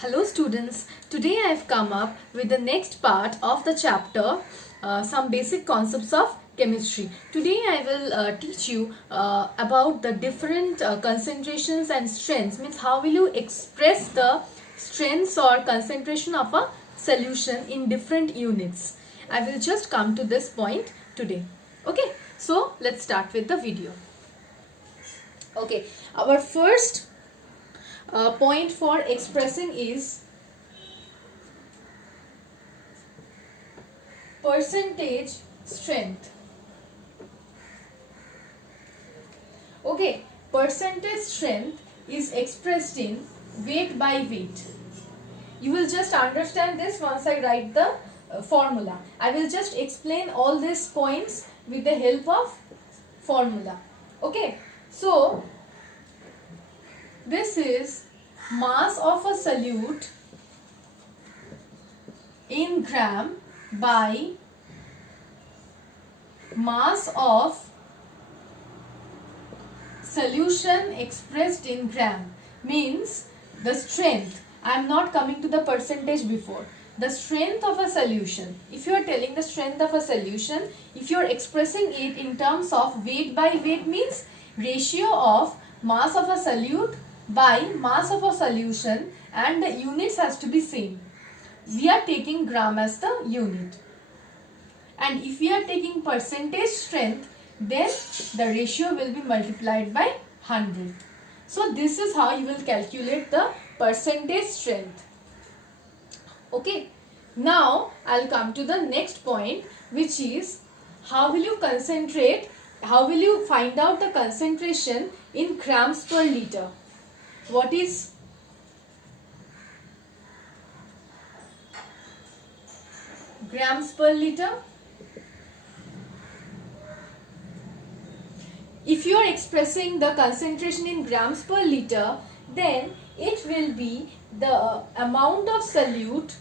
Hello students, today I have come up with the next part of the chapter, some basic concepts of chemistry. Today I will teach you about the different concentrations and strengths, means how will you express the strengths or concentration of a solution in different units. I will just come to this point today. Okay, so let's start with the video. Okay, our first point for expressing is percentage strength. Okay, percentage strength is expressed in weight by weight. You will just understand this once I write the formula. I will just explain all these points with the help of formula. Okay, so this is mass of a solute in gram by mass of solution expressed in gram. Means the strength. I am not coming to the percentage before. The strength of a solution. If you are telling the strength of a solution, if you are expressing it in terms of weight by weight, means ratio of mass of a solute by mass of a solution, and the units has to be same. We are taking gram as the unit, and if we are taking percentage strength, then the ratio will be multiplied by 100. So this is how you will calculate the percentage strength. Okay, now I'll come to the next point, which is how will you find out the concentration in grams per liter. What is grams per liter? If you are expressing the concentration in grams per liter, then it will be the amount of solute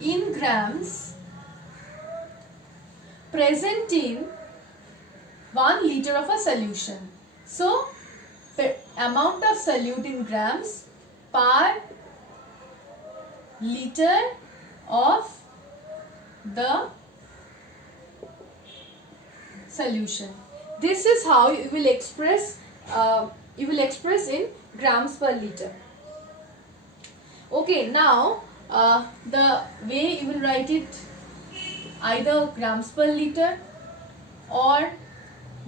in grams present in 1 liter of a solution. So, amount of solute in grams per liter of the solution. This is how you will express in grams per liter. Okay, now the way you will write it, either grams per liter or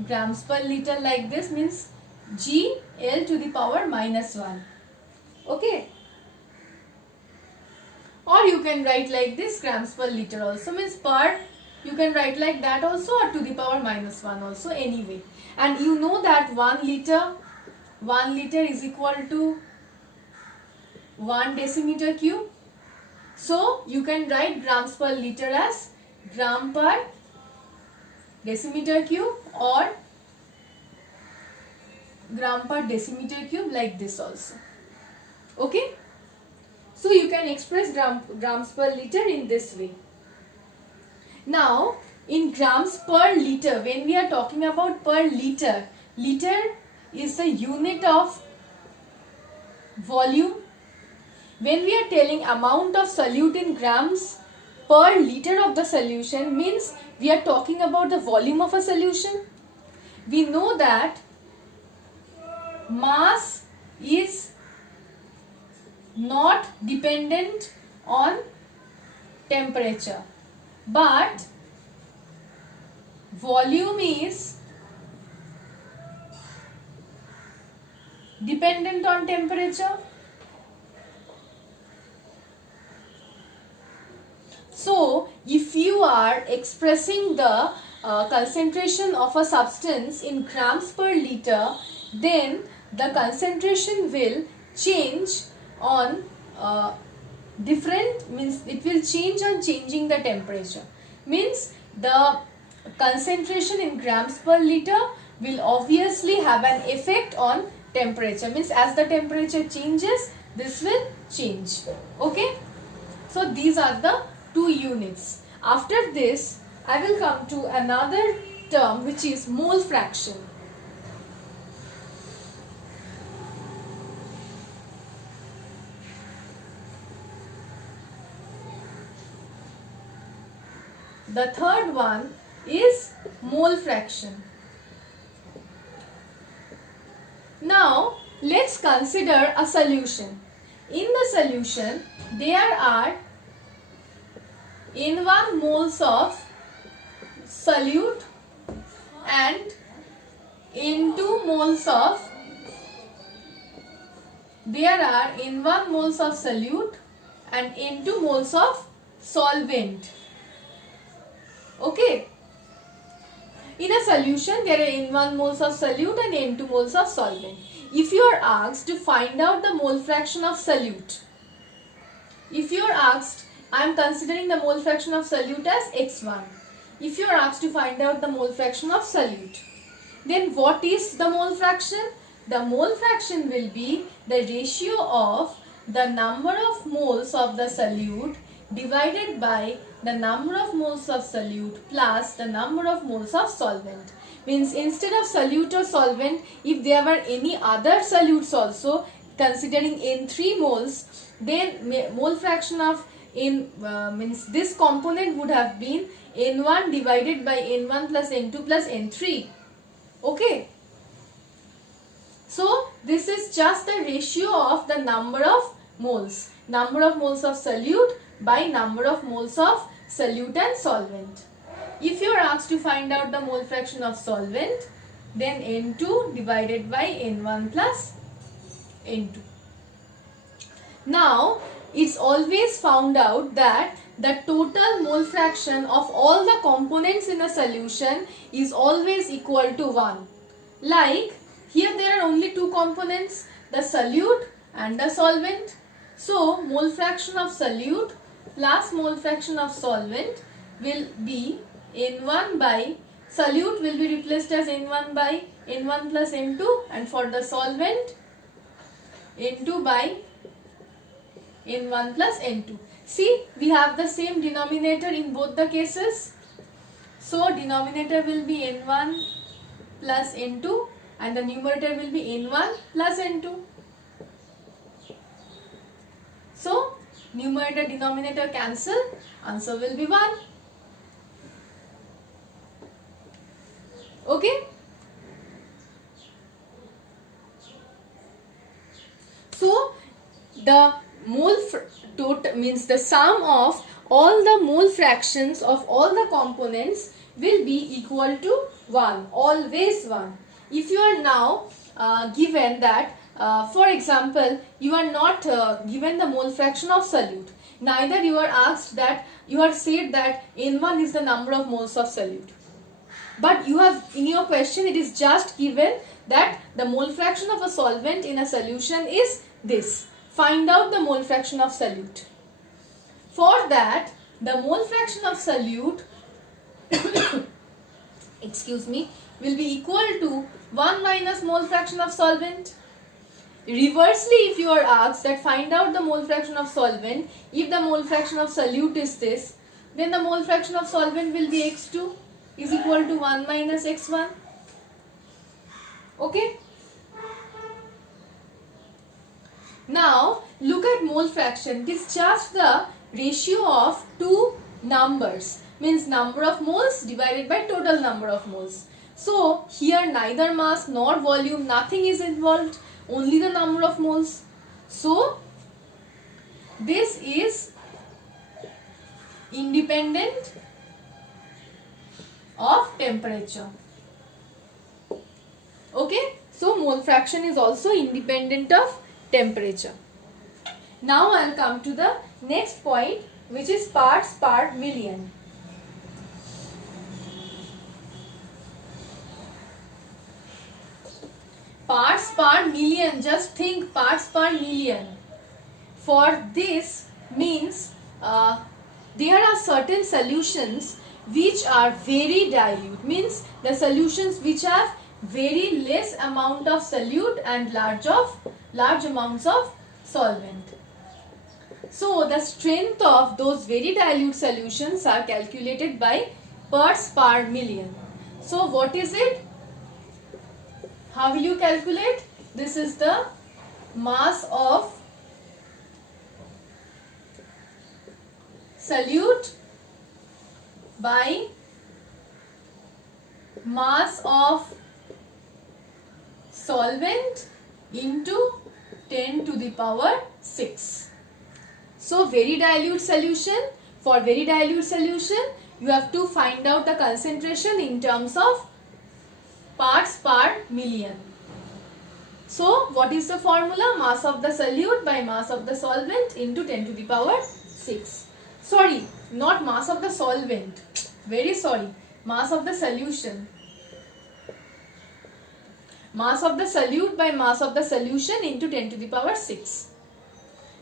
grams per liter like this, means GL to the power minus 1. Okay, or you can write like this, grams per liter also, means per, you can write like that also, or to the power minus 1 also, anyway. And you know that 1 liter is equal to 1 decimeter cube. So you can write grams per liter as gram per decimeter cube or gram per decimeter cube, like this also. Okay, so you can express grams per liter in this way. Now in grams per liter, when we are talking about per liter, liter is the unit of volume. When we are telling amount of solute in grams per liter of the solution, means we are talking about the volume of a solution. We know that mass is not dependent on temperature, but volume is dependent on temperature. So, if you are expressing the concentration of a substance in grams per liter, then the concentration will change on means it will change on changing the temperature. Means the concentration in grams per liter will obviously have an effect on temperature. Means as the temperature changes, this will change. Okay, so these are the 2 units. After this, I will come to another term which is mole fraction. The third one is mole fraction. Now let's consider a solution. In the solution there are N1 moles of solute and N2 moles of N1 moles of solute and N2 moles of solvent. Okay. In a solution there are N1 moles of solute and N2 moles of solvent. If you are asked to find out the mole fraction of solute, if you are asked, I am considering the mole fraction of solute as x1. If you are asked to find out the mole fraction of solute, then what is the mole fraction? The mole fraction will be the ratio of the number of moles of the solute divided by the number of moles of solute plus the number of moles of solvent. Means instead of solute or solvent, if there were any other solutes also, considering N3 moles, then mole fraction of means this component would have been N1 divided by N1 plus N2 plus N3. Okay. So this is just the ratio of the number of moles of solute by number of moles of solute and solvent. If you are asked to find out the mole fraction of solvent, then N2 divided by N1 plus N2. Now it's always found out that the total mole fraction of all the components in a solution is always equal to 1. Like here there are only two components, the solute and the solvent. So mole fraction of solute plus mole fraction of solvent will be N1 by, solute will be replaced as N1 by N1 plus N2, and for the solvent N2 by N1 plus N2. See, we have the same denominator in both the cases. So denominator will be N1 plus N2 and the numerator will be N1 plus N2. So numerator denominator cancel, answer will be 1. Okay. So the mole total means the sum of all the mole fractions of all the components will be equal to 1, always 1. If you are now given that for example you are not given the mole fraction of solute, neither you are asked that, you are said that N1 is the number of moles of solute, but you have in your question it is just given that the mole fraction of a solvent in a solution is this. Find out the mole fraction of solute. For that, the mole fraction of solute excuse me, will be equal to 1 minus mole fraction of solvent. Reversely, if you are asked that find out the mole fraction of solvent, if the mole fraction of solute is this, then the mole fraction of solvent will be x2 is equal to 1 minus x1. Okay. Now look at mole fraction. It is just the ratio of two numbers, means number of moles divided by total number of moles. So here neither mass nor volume, nothing is involved, only the number of moles. So this is independent of temperature. Okay, so mole fraction is also independent of temperature. Now I will come to the next point, which is parts per million. Parts per million, just think parts per million. For this means there are certain solutions which are very dilute, means the solutions which have very less amount of solute and large amounts of solvent. So the strength of those very dilute solutions are calculated by parts per million. So what is it? How will you calculate? This is the mass of solute by mass of solvent into 10 to the power 6. So very dilute solution, for very dilute solution you have to find out the concentration in terms of parts per million. So what is the formula? Mass of the solute by mass of the solvent into 10 to the power 6. Sorry, not mass of the solvent. Very sorry. Mass of the solution. Mass of the solute by mass of the solution into 10 to the power 6.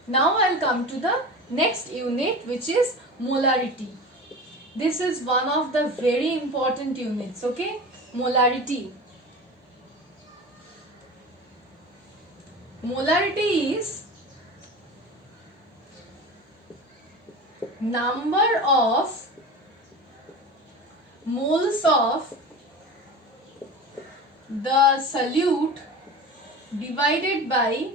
Now I will come to the next unit, which is molarity. This is one of the very important units, okay? Molarity. Molarity is number of moles of the solute divided by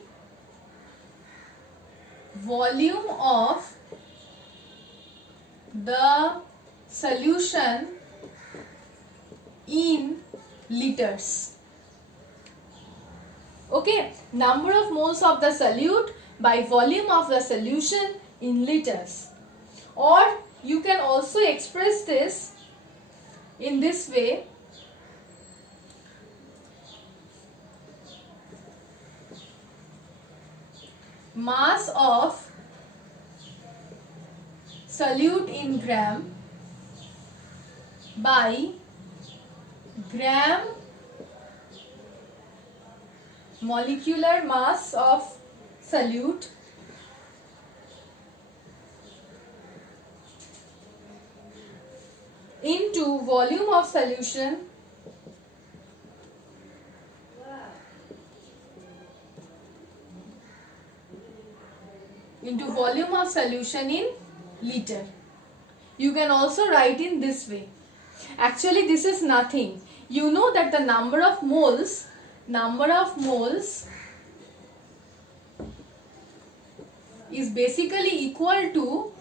volume of the solution in liters. Okay, number of moles of the solute by volume of the solution in liters. Or you can also express this in this way. Mass of solute in gram by gram molecular mass of solute into volume of solution in liter. You can also write in this way. Actually this is nothing. You know that the number of moles is basically equal to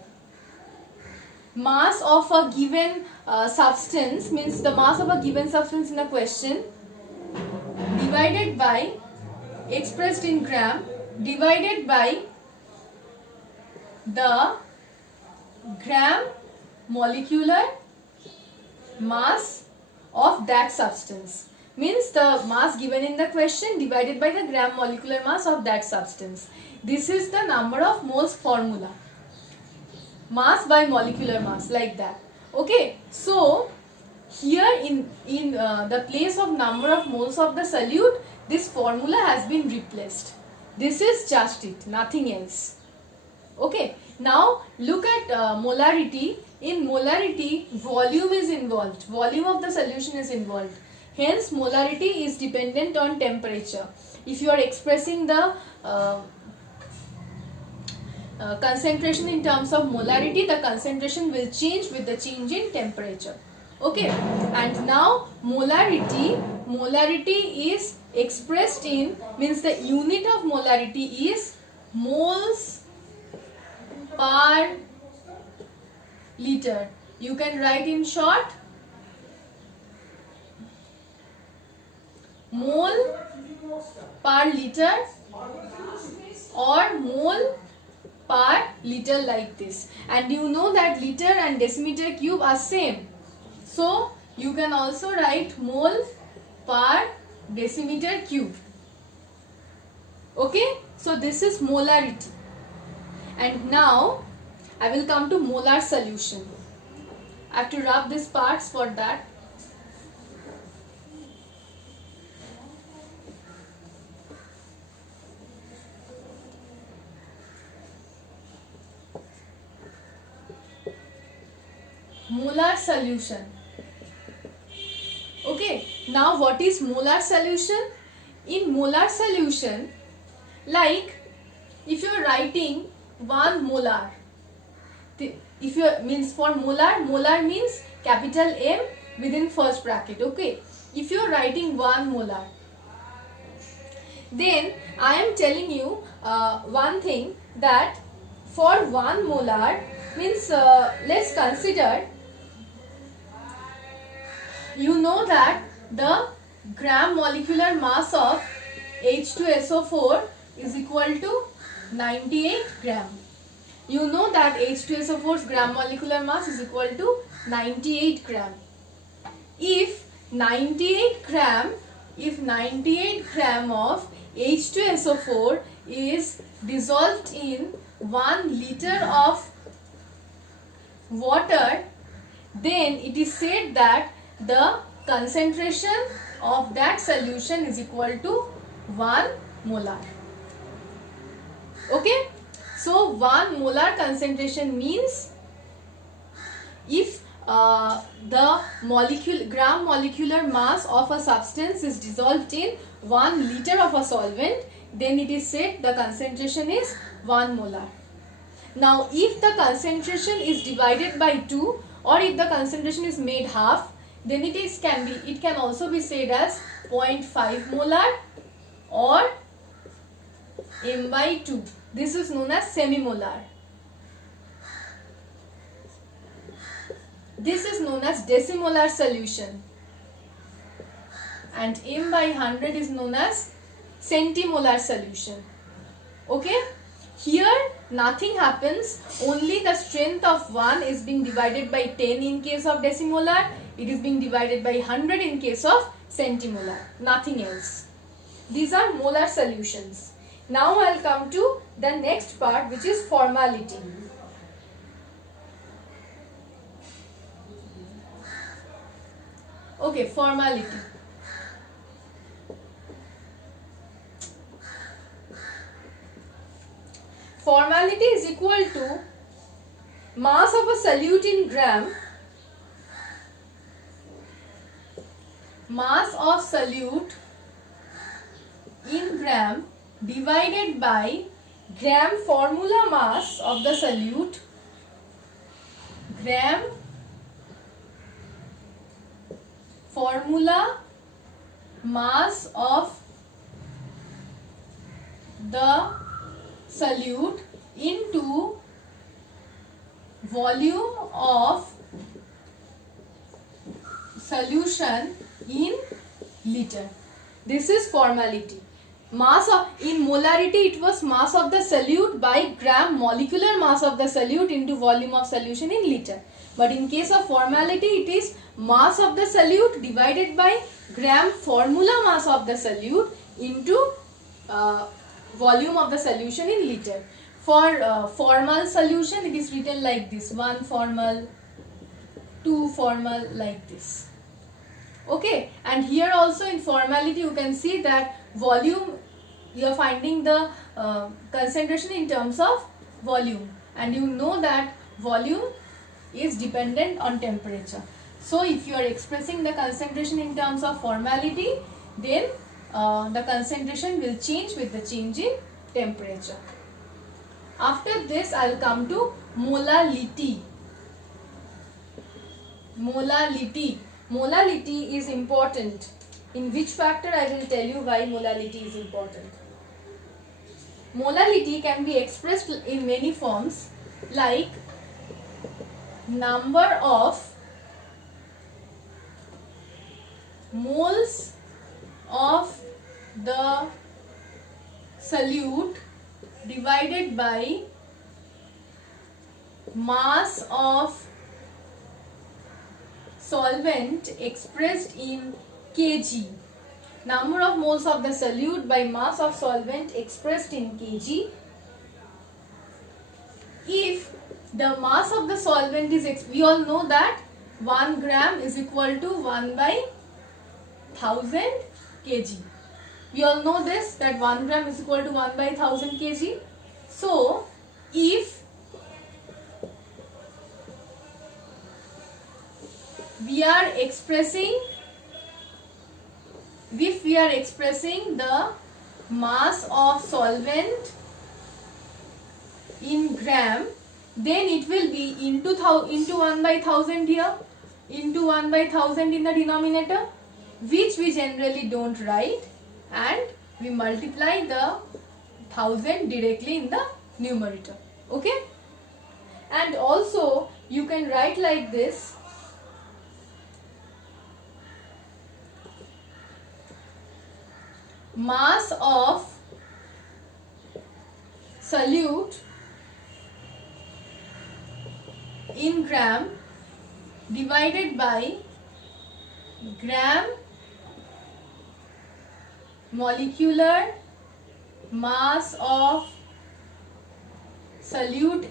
mass of a given substance, means the mass of a given substance in a question, divided by, expressed in gram, divided by the gram molecular mass of that substance. Means the mass given in the question divided by the gram molecular mass of that substance. This is the number of moles formula. Mass by molecular mass, like that. Okay, so here in the place of number of moles of the solute, this formula has been replaced. This is just it, nothing else. Okay, now look at molarity. In molarity, volume is involved. Volume of the solution is involved. Hence, molarity is dependent on temperature. If you are expressing the concentration in terms of molarity, the concentration will change with the change in temperature. Okay, and now molarity is expressed in, means the unit of molarity is moles per liter. You can write in short mole per liter or mole per liter, like this. And you know that liter and decimeter cube are same. So you can also write mole per decimeter cube. Okay, so this is molarity. And now I will come to molar solution. I have to rub these parts for that. Molar solution. Okay, now what is molar solution? In molar solution, like if you are writing 1 molar, if you means for molar means capital M, within first bracket. Okay, if you are writing 1 molar, then I am telling you one thing, that for 1 molar means let's consider, you know that the gram molecular mass of H2SO4 is equal to 98 gram. You know that H2SO4's gram molecular mass is equal to 98 gram. If 98 gram of H2SO4 is dissolved in 1 liter of water, then it is said that the concentration of that solution is equal to 1 molar. Okay, so 1 molar concentration means if the gram molecular mass of a substance is dissolved in 1 liter of a solvent, then it is said the concentration is 1 molar. Now if the concentration is divided by 2, or if the concentration is made half, then it can also be said as 0.5 molar or m by 2. This is known as semimolar. This is known as decimolar solution, and m by 100 is known as centimolar solution. Okay, here nothing happens, only the strength of 1 is being divided by 10 in case of decimolar, it is being divided by 100 in case of centimolar, nothing else. These are molar solutions. Now I will come to the next part, which is formality. Okay, formality. Formality is equal to mass of a solute in gram, mass of solute in gram divided by gram formula mass of the solute, gram formula mass of the solute into volume of solution in liter. This is formality. Mass of, in molarity it was mass of the solute by gram molecular mass of the solute into volume of solution in liter. But in case of formality, it is mass of the solute divided by gram formula mass of the solute into volume of the solution in liter. For formal solution, it is written like this: 1 formal, 2 formal, like this. Okay, and here also in formality you can see that volume, you are finding the concentration in terms of volume, and you know that volume is dependent on temperature. So if you are expressing the concentration in terms of formality, then the concentration will change with the change in temperature. After this, I will come to molality. Molality. Molality is important. In which factor I will tell you why molality is important. Molality can be expressed in many forms, like number of moles of the solute divided by mass of solvent expressed in kg. Number of moles of the solute by mass of solvent expressed in kg. If the mass of the solvent is, we all know that 1 gram is equal to 1 by 1000 kg. We all know this, that 1 gram is equal to 1 by 1000 kg. So, if we are expressing the mass of solvent in gram, then it will be into 1 by 1000 here. into 1 by 1000 in the denominator, which we generally don't write, and we multiply the 1000 directly in the numerator. Okay? And also you can write like this: mass of solute in gram divided by gram molecular mass of solute,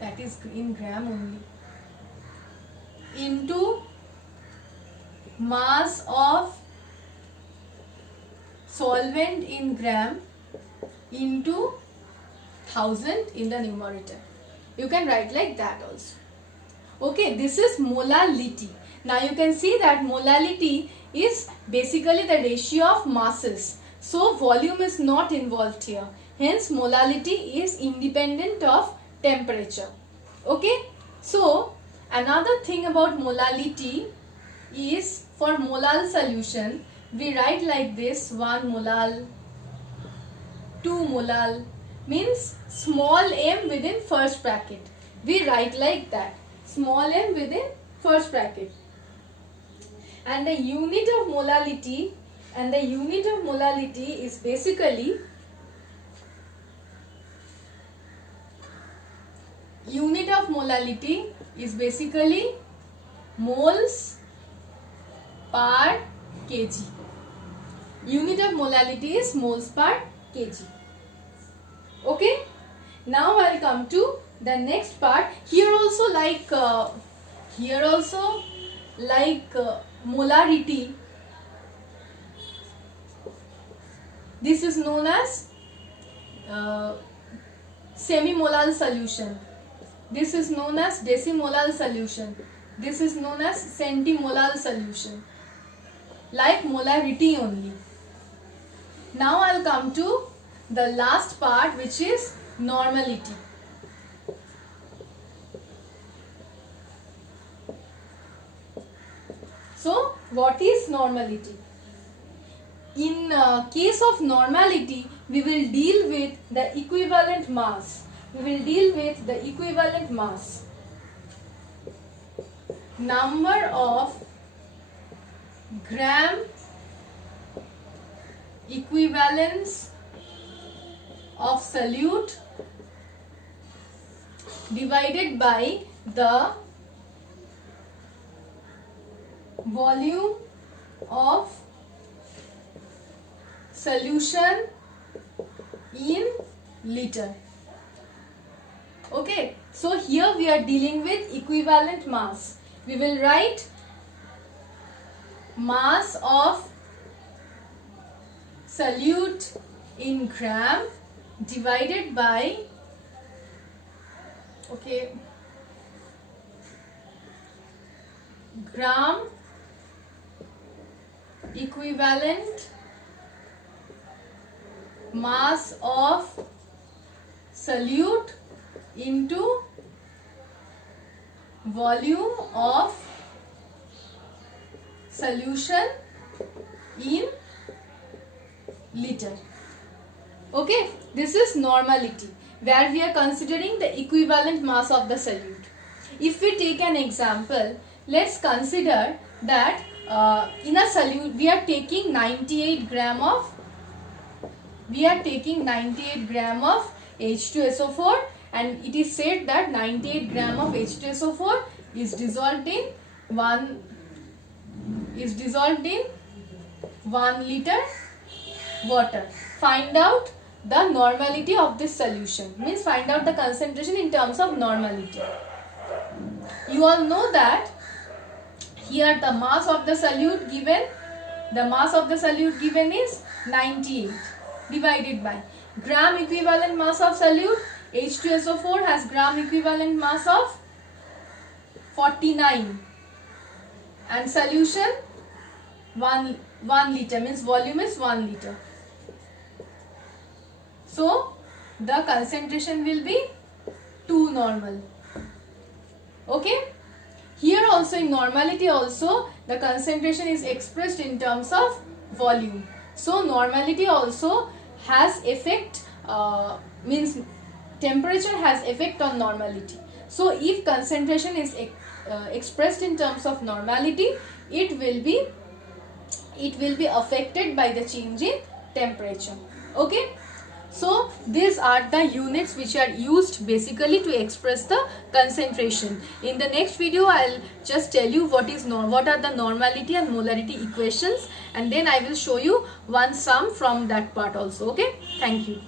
that is in gram only, into mass of solvent in gram into 1000 in the numerator. You can write like that also. Okay, this is molality. Now you can see that molality is basically the ratio of masses. So volume is not involved here. Hence molality is independent of temperature. Okay. So another thing about molality is, for molal solution we write like this: 1 molal, 2 molal, means small m within first bracket. We write like that, small m within first bracket. And the unit of molality is basically moles per kg. Unit of molality is moles per kg. Okay. Now I will come to the next part. Here also like molarity, this is known as semimolal solution. This is known as decimolal solution. This is known as centimolal solution. Like molarity only. Now I will come to the last part, which is normality. So what is normality? In case of normality, we will deal with the equivalent mass. Number of gram equivalents of solute divided by the volume of solution in liter. Okay, so here we are dealing with equivalent mass. We will write mass of solute in gram divided by, okay, gram equivalent mass of solute into volume of solution in liter. Okay, this is normality, where we are considering the equivalent mass of the solute. If we take an example, let's consider that in a solute we are taking 98 gram of H2SO4, and it is said that 98 gram of H2SO4 is dissolved in 1 liter water. Find out the normality of this solution, means find out the concentration in terms of normality. You all know that here the mass of the solute given is 98 divided by gram equivalent mass of solute. H2SO4 has gram equivalent mass of 49 and solution 1 liter, means volume is 1 liter. So the concentration will be 2 normal. Okay. Here also in normality also the concentration is expressed in terms of volume. So normality also has effect, means temperature has effect on normality. So if concentration is expressed in terms of normality, it will be affected by the change in temperature. Okay. So these are the units which are used basically to express the concentration. In the next video, I'll just tell you what are the normality and molarity equations, and then I will show you one sum from that part also. Okay. Thank you.